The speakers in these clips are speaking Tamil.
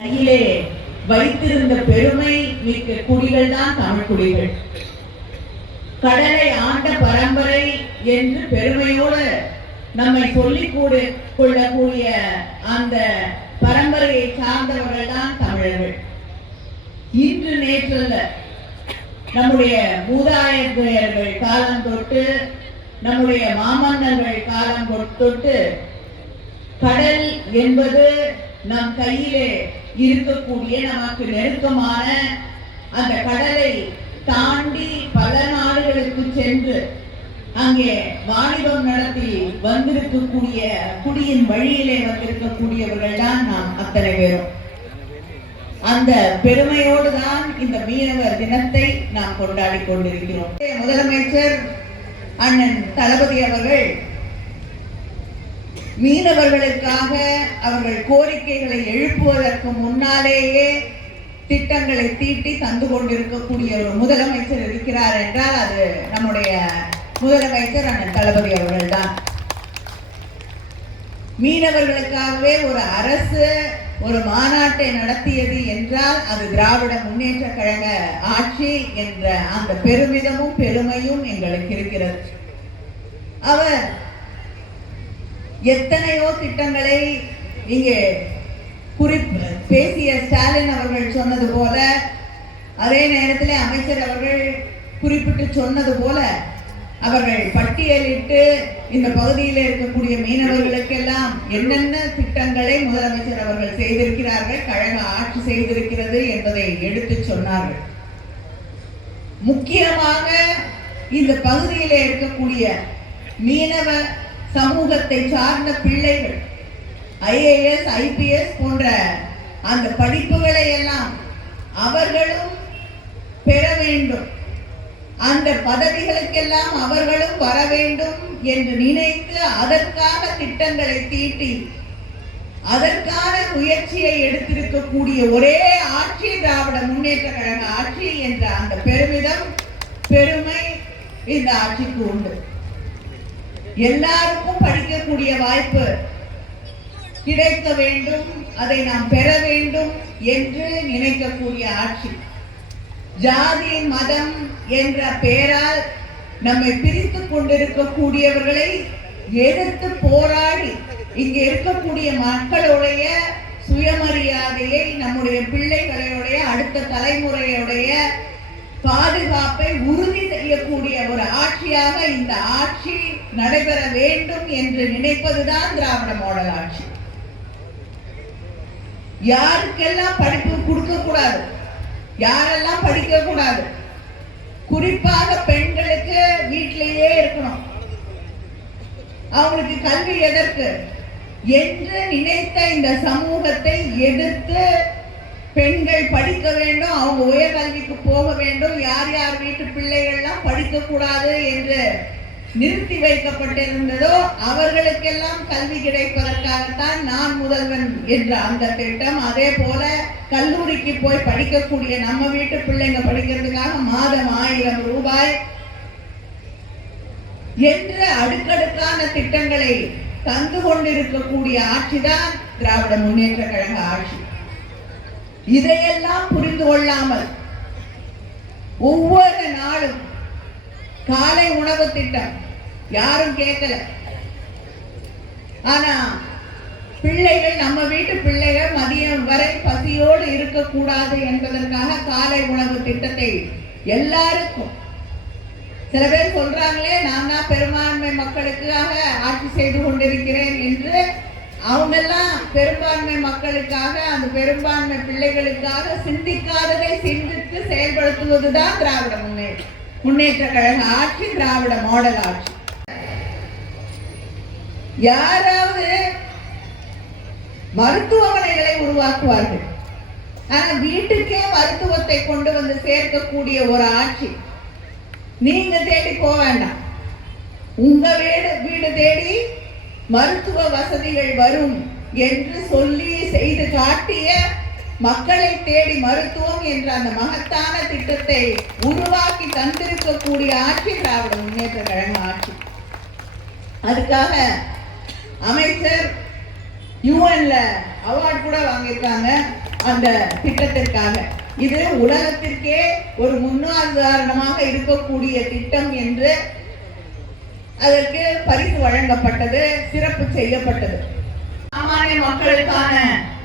கையிலே வைத்திருந்த பெருமை மிக்க குடிகள் தான் தமிழ் குடிகள். கடலை ஆண்ட பரம்பரை என்று பெருமையோடு நம்மை சொல்லிக் கூட கொள்ளக்கூடிய அந்த பரம்பரையை சார்ந்தவர்கள் தான் தமிழர்கள். இன்று நேற்றல்ல நம்முடைய மூதாதையர்கள் காலம் தொட்டு நம்முடைய மாமன்னர்கள் காலம் தொட்டு கடல் என்பது நம் கையிலே இருக்கக்கூடிய நமக்கு நெருக்கமான அந்த கடலை தாண்டி பல நாடுகளுக்கு சென்று அங்கே வாணிபம் நடத்தி வந்திருக்கக்கூடிய குடியின் வழியிலே வந்திருக்கக்கூடியவர்கள் தான் நாம் அத்தனை பேரும். அந்த பெருமையோடு தான் இந்த மீனவர் தினத்தை நாம் கொண்டாடி கொண்டிருக்கிறோம். முதலமைச்சர் அண்ணன் தளபதி அவர்கள் மீனவர்களுக்காக அவர்கள் கோரிக்கைகளை எழுப்புவதற்கு முன்னாலேயே திட்டங்களை தீட்டி தந்து கொண்டிருக்கக்கூடிய ஒரு முதலமைச்சர் இருக்கிறார் என்றால் அது நம்முடைய முதலமைச்சர் அண்ணன் தளபதி அவர்கள் தான் மீனவர்களுக்காகவே ஒரு அரசு ஒரு மாநாட்டை நடத்தியது என்றால் அது திராவிட முன்னேற்ற கழக ஆட்சி என்ற அந்த பெருமிதமும் பெருமையும் எங்களுக்கு இருக்கிறது. அவர் எத்தனையோ திட்டங்களை இங்கே குறிப்பு பேசிய ஸ்டாலின் அவர்கள் சொன்னது போல அதே நேரத்தில் அமைச்சர் அவர்கள் குறிப்பிட்டு சொன்னது போல அவர்கள் பட்டியலிட்டு இந்த பகுதியில் இருக்கக்கூடிய மீனவர்களுக்கெல்லாம் என்னென்ன திட்டங்களை முதலமைச்சர் அவர்கள் செய்திருக்கிறார்கள் கழக ஆட்சி செய்திருக்கிறது என்பதை எடுத்து சொன்னார்கள். முக்கியமாக இந்த பகுதியில் இருக்கக்கூடிய மீனவ சமூகத்தை சார்ந்த பிள்ளைகள் ஐஏஎஸ் ஐபிஎஸ் போன்ற அந்த படிப்புகளை எல்லாம் அவர்களும் பெற வேண்டும். அந்த பதவிகளுக்கெல்லாம் அவர்களும் வர வேண்டும் என்று நினைத்து அதற்கான திட்டங்களை தீட்டி அதற்கான முயற்சியை எடுத்திருக்கக்கூடிய ஒரே ஆட்சி திராவிட முன்னேற்ற கழக ஆட்சி என்ற அந்த பெருமிதம் பெருமை இந்த ஆட்சிக்கு உண்டு. எல்லாருக்கும் படிக்கக்கூடிய வாய்ப்பு கிடைக்க வேண்டும் அதை நாம் பெற வேண்டும் என்று நினைக்கக்கூடிய ஆட்சி. ஜாதி மதம் என்ற பெயரால் நம்மை பிரித்து கொண்டிருக்கக்கூடியவர்களை எதிர்த்து போராடி இங்கே இருக்கக்கூடிய மக்களுடைய சுயமரியாதையை நம்முடைய பிள்ளைகளுடைய அடுத்த தலைமுறையுடைய பாதுகாப்பை உறுதி செய்யக்கூடிய ஒரு ஆட்சியாக இந்த ஆட்சி நடைபெற வேண்டும் என்று நினைப்பதுதான் திராவிட மாடல் ஆட்சி. யாருக்கெல்லாம் படிப்பு கொடுக்க கூடாது? யாரெல்லாம் படிக்க கூடாது? குறிப்பாக பெண்களுக்கு வீட்டிலேயே இருக்கணும். அவங்களுக்கு கல்வி எதற்கு? என்று நினைத்த இந்த சமூகத்தை எதிர்த்து பெண்கள் படிக்க வேண்டும் அவங்க உயர்கல்விக்கு போக வேண்டும். யார் யார் வீட்டு பிள்ளைகள்லாம் படிக்க கூடாது என்று நிறுத்தி வைக்கப்பட்டிருந்ததோ அவர்களுக்கெல்லாம் கல்வி கிடைப்பதற்காகத்தான் நான் முதல்வன் என்ற அந்த திட்டம். அதே போல கல்லூரிக்கு போய் படிக்கக்கூடிய நம்ம வீட்டு பிள்ளைங்க படிக்கிறதுக்காக மாதம் ஆயிரம் ரூபாய் என்ற அடுக்கடுக்கான திட்டங்களை தந்து கொண்டிருக்கக்கூடிய ஆட்சிதான் திராவிட முன்னேற்ற கழக ஆட்சி. இதையெல்லாம் புரிந்து கொள்ளாமல் ஒவ்வொரு நாளும் காலை உணவு திட்டம். யாரும் கேட்கல ஆனா பிள்ளைகள் நம்ம வீட்டு பிள்ளைகள் மதியம் வரை பசியோடு இருக்கக்கூடாது என்பதற்காக காலை உணவு திட்டத்தை எல்லாருக்கும் சில பேர் சொல்றாங்களே நான் தான் பெரும்பான்மை மக்களுக்காக ஆட்சி செய்து கொண்டிருக்கிறேன் என்று. அவங்கெல்லாம் பெரும்பான்மை மக்களுக்காக அந்த பெரும்பான்மை பிள்ளைகளுக்காக சிந்திக்காததை சிந்தித்து செயல்படுத்துவதுதான் திராவிட முன்னேற்றம். முன்னேற்ற கழக ஆட்சி திராவிட மாடல் ஆட்சி. யாராவது மருத்துவமனைகளை உருவாக்குவார்கள். ஆனா வீட்டுக்கே மருத்துவத்தை கொண்டு வந்து சேர்க்கக்கூடிய ஒரு ஆட்சி. நீங்க தேடி போக வேண்டாம். உங்க வீடு வீடு தேடி மருத்துவ வசதிகள் வரும் என்று சொல்லி செய்து காட்டிய மக்களை தேடி மருத்துவம் என்ற அந்த மகத்தான திட்டத்தை உருவாக்கி தந்திருக்கக்கூடிய ஆட்சி திராவிட முன்னேற்ற கழக ஆட்சி. அதுக்காக அமைச்சர் யூஎன்ல அவார்ட் கூட வாங்கியிருக்காங்க அந்த திட்டத்திற்காக. இது உலகத்திற்கே ஒரு முன்னுதாரணமாக இருக்கக்கூடிய திட்டம் என்று அதற்கு பரிசு வழங்கப்பட்டது சிறப்பு செய்யப்பட்டது. சாமானிய மக்களுக்கான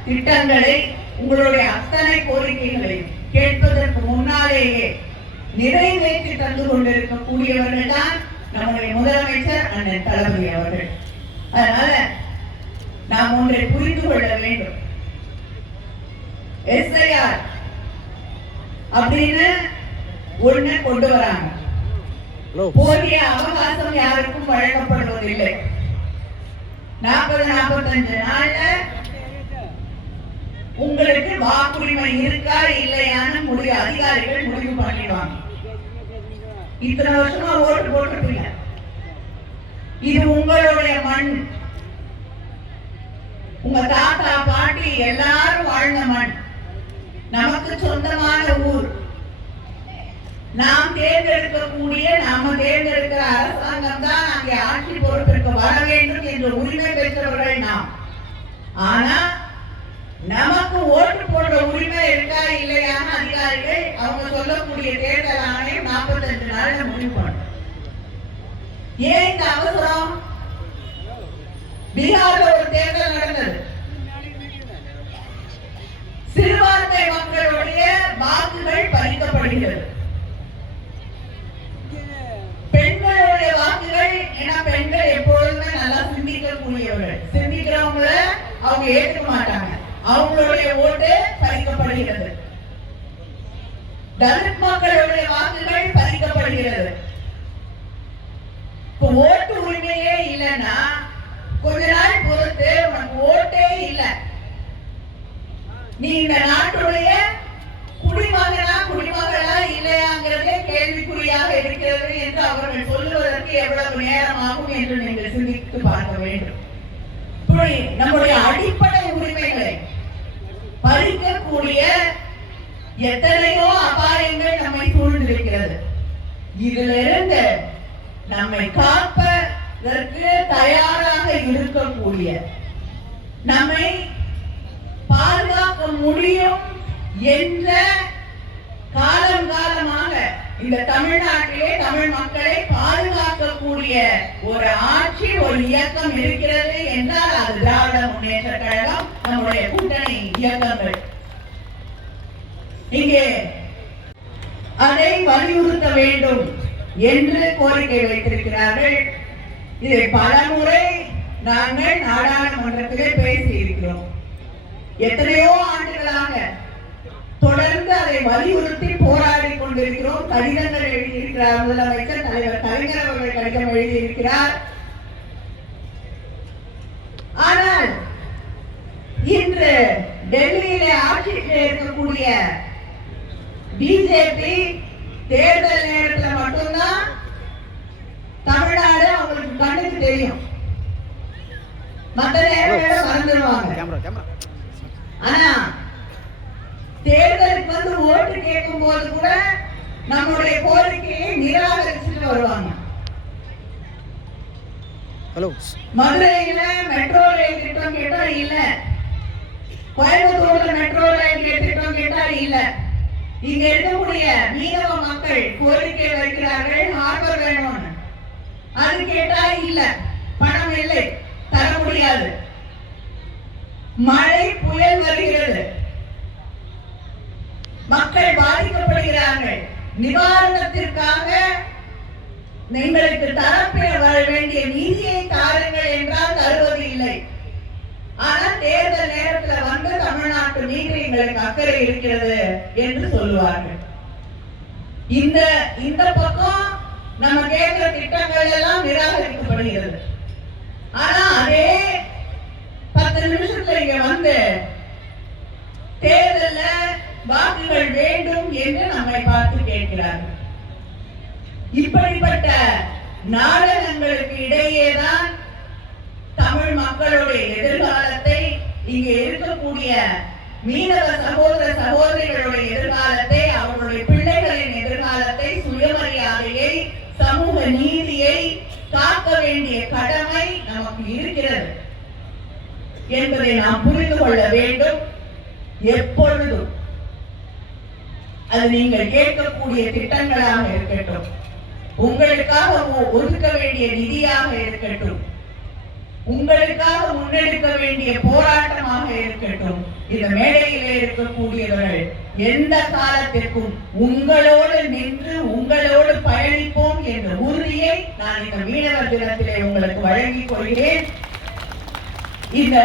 திட்டங்களை உங்களுடைய அத்தனை கோரிக்கைகளை கேட்பதற்கு முன்னாலேயே நிறைவேற்றி தந்து கொண்டிருக்கக்கூடியவர்கள் தான் நம்முடைய முதலமைச்சர் அண்ணன் தளபதி அவர்கள். அதனால நாம் ஒன்றை புரிந்து கொள்ள வேண்டும். எஸ்ஐஆர் அப்படின்னு ஒண்ணு கொண்டு வராங்க. போதிய அவகாசம் யாருக்கும் வழங்கப்படுவதில்லை. நாற்பது நாற்பத்தஞ்சு நாள்ல உங்களுக்கு வாக்குரிமை இருக்கா இல்லையான்னு முடிவு அதிகாரிகள் முடிவு பண்ணிடுவாங்க. இத்தனை வருஷமா ஓட்டு போட்டிருப்பீங்க இது உங்களுடைய மண். உங்க தாத்தா பாட்டி எல்லாரும் வாழ்ந்த மண். நமக்கு சொந்தமான ஊர். நாம் தேர்ந்தெடுக்கக்கூடிய நாம தேர்ந்தெடுக்கிற அரசாங்கம் தான் அங்கே ஆட்சி பொறுப்பிற்கு வர வேண்டும் என்ற உரிமை பெற்றவர்கள் நாம். ஆனா நமக்கு ஓட்டு போடுற உரிமை இருக்கா இல்லையான்னு அதிகாரிகள் அவங்க சொல்லக்கூடிய தேர்தல் ஆணையம் நாற்பத்தஞ்சு நாள்ல முடிவு பண்ணும் ஏன் இந்த அவசரம்? பீகார்ல ஒரு தேர்தல் நடந்தது. சிறுபான்மை மக்களுடைய வாக்குகள் பறிக்கப்படுகிறது. பெண்களுடைய வாக்குகள் ஏன்னா பெண்கள் எப்பொழுதுமே நல்லா சிந்திக்கக்கூடியவர்கள். சிந்திக்கிறவங்கள அவங்க ஏற்றுக்க மாட்டாங்க. அவங்களுடைய ஓட்டு பறிக்கப்படுகிறது. தலித் மக்களுடைய வாக்குகள் பறிக்கப்படுகிறது. இப்போ ஓட்டு உரிமையே இல்லைன்னா கொஞ்ச நாள் பொறுத்து உனக்கு ஓட்டே இல்லை. நீ இந்த நாட்டுடைய குடிமகனா குடிமகளா இல்லையாங்கிறதே கேள்விக்குறியாக இருக்கிறது என்று அவர்கள் சொல்லுவதற்கு எவ்வளவு நேரம் ஆகும் என்று நீங்கள் சிந்தித்து பார்க்க வேண்டும். நம்முடைய அடிப்படை உரிமைகளை பறிக்கக்கூடிய எத்தனையோ அபாயங்கள் நம்மை சூழ்ந்திருக்கிறது. இதிலிருந்து நம்மை காப்பதற்கு தயாராக இருக்கக்கூடிய நம்மை பாதுகாக்க முடியும் என்ற காலம் காலமாக இந்த தமிழ்நாட்டிலே தமிழ் மக்களை பாதுகாக்கக்கூடிய ஒரு ஆட்சி ஒரு இயக்கம் இருக்கிறது என்றால் அது திராவிட முன்னேற்ற கழகம் நம்முடைய கூட்டணி இயக்கங்கள். இங்கே அதை வலியுறுத்த வேண்டும் என்று கோரிக்கை வைத்திருக்கிறார்கள். இதை பலமுறை நாங்கள் நாடாளுமன்றத்திலே பேசி இருக்கிறோம் எத்தனையோ ஆண்டுகளாக தொடர்ந்து அதை வலியுறுத்தி போராடி கொண்டிருக்கிறோம். கடிதங்கள் எழுதியிருக்கிறார் முதலமைச்சர் தலைவர் கலைஞர் அவர்கள் கடிதம் எழுதியிருக்கிறார். ஆனால் இன்று டெல்லியிலே ஆட்சியிலே இருக்கக்கூடிய பிஜேபி தேர்தல் நேரத்தில் மட்டும்தான் தமிழ்நாடு அவங்களுக்கு கண்ணுக்கு தெரியும். மற்ற நேரங்கள மறந்துடுவாங்க ஆனா தேர்தலுக்கு வந்து ஓட்டு கேட்கும் போது கூட நம்முடைய கோரிக்கையை நிராகரிச்சுட்டு வருவாங்க. ஹலோ. மதுரையில மெட்ரோ ரயில் திட்டம் கேட்டா இல்ல. கோயம்புத்தூர்ல மெட்ரோ ரயில் திட்டம் கேட்டா இல்ல. இங்க இருக்கக்கூடிய மீனவ மக்கள் கோரிக்கை வைக்கிறார்கள் ஹார்பர் வேணும்னு. அது கேட்டா இல்ல பணம் இல்லை தர முடியாது. மழை புயல் வருகிறது. மக்கள் பாதிக்கப்படுகிறார்கள். நிவாரணத்திற்காக எங்களுக்கு தரப்பெற வர வேண்டிய நீதியை தாருங்கள் என்றால் தருவது இல்லை ஆனால் தேர்தல் நேரத்துல வந்து தமிழ்நாட்டு மீது எங்களுக்கு அக்கறை இருக்கிறது என்று சொல்லுவார்கள். இந்த இந்த பக்கம் நம்ம கேட்கிற திட்டங்கள் எல்லாம் நிராகரிக்கப்படுகிறது. ஆனா அதே பத்து நிமிஷத்துல இங்க வந்து தேர்தல்ல வாக்குகள் வேண்டும் என்று நம்மை பார்த்து கேட்கிறார்கள். இப்படிப்பட்ட நாடகங்களுக்கு இடையேதான் தமிழ் மக்களுடைய எதிர்காலத்தை இங்க இருக்கக்கூடிய மீனவ சகோதர சகோதரிகளுடைய எதிர்காலத்தை அவர்களுடைய பிள்ளைகளின் எதிர்காலத்தை சுயமரியாதையை சமூக நீதியை காக்க வேண்டிய கடமை நமக்கு இருக்கிறது என்பதை நாம் புரிந்து கொள்ள வேண்டும் எப்பொழுதும். அது நீங்கள் கேட்கக்கூடிய திட்டங்களாக இருக்கட்டும். உங்களுக்காக ஒதுக்க வேண்டிய நிதியாக இருக்கட்டும். உங்களுக்காக முன்னெடுக்க வேண்டிய போராட்டமாக இருக்கட்டும். இந்த மேடையில் இருக்கக்கூடியவர்கள் எந்த காலத்திற்கும் உங்களோடு நின்று உங்களோடு பயணிப்போம் என்ற உறுதியை நான் இந்த மீனவர் தினத்திலே உங்களுக்கு வழங்கிக் கொள்கிறேன். இந்த